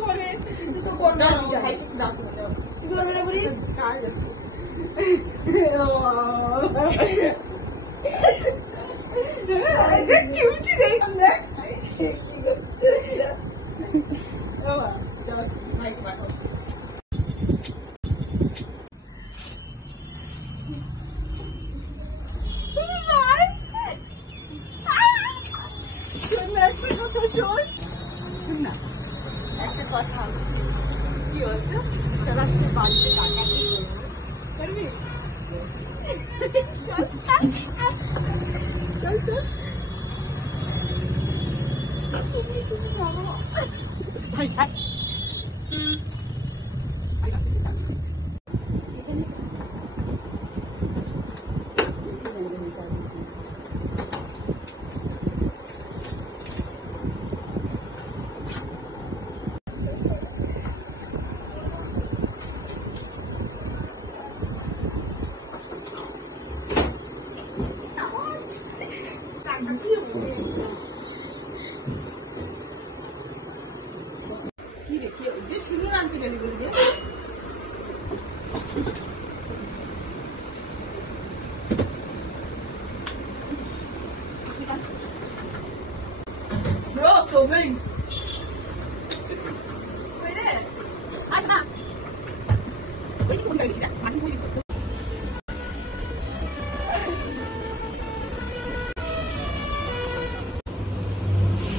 করে কিছু তো করবে না ভাই ডাক কি করবে না বলি কাজ আছে দেখ চিমটি দেখ দেখ বাবা চল মাইক পাঠাও একটা কথা কি হচ্ছে আজকে বাড়িতে টাকা করবি চল চল ভাই কি রেখে যে সিঁদুর আনতে গেলি বলে দিয়ে Bro, coming. Wait there. Asma. Wait, you can't get it. I'm going to go.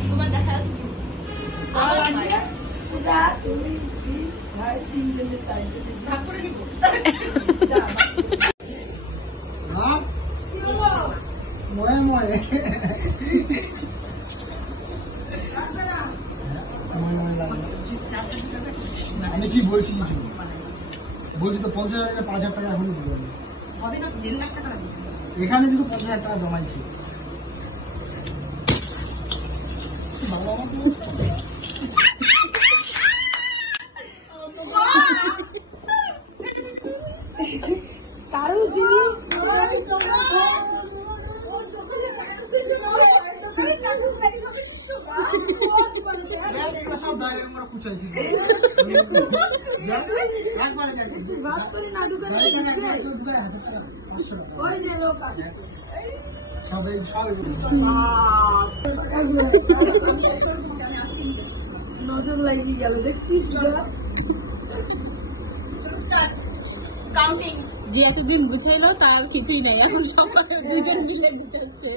Come on, that's how. পূজা তুমি ভাই তিনজনে চাইছে ভাগ করে নিব হ্যাঁ কি হলো মরে মরে আমি কি বলছি বলছি তো 50,000 টাকা 5,000 টাকা এখনই দিবেন হবে না 1.5 লাখ টাকা এখানে শুধু 50,000 টাকা জমাইছি বাবা কারো জিনিস সব ডায়লগ আমরা পুছাইছি নজর লাগিয়ে গেল দেখছিস কাউন্টিং যে এতদিন বুঝাইলো তার কিছুই নেই এখন সবাই দুজন মিলে দিতেছে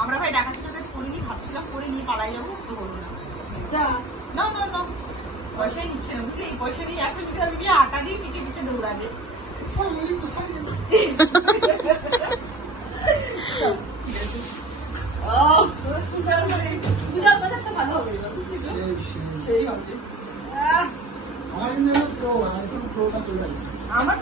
আমরা ভাই ডাকাতি টাকাতি করিনি ভাবছিলাম করে নিয়ে পালাই যাবো তো করবো না না না না পয়সাই নিচ্ছে না বুঝলি পয়সা নিয়ে একটা যদি আমি নিয়ে আটা দিয়ে পিছিয়ে পিছিয়ে দৌড়াবে পূজার বাজারটা ভালো হবে সেই হবে আমার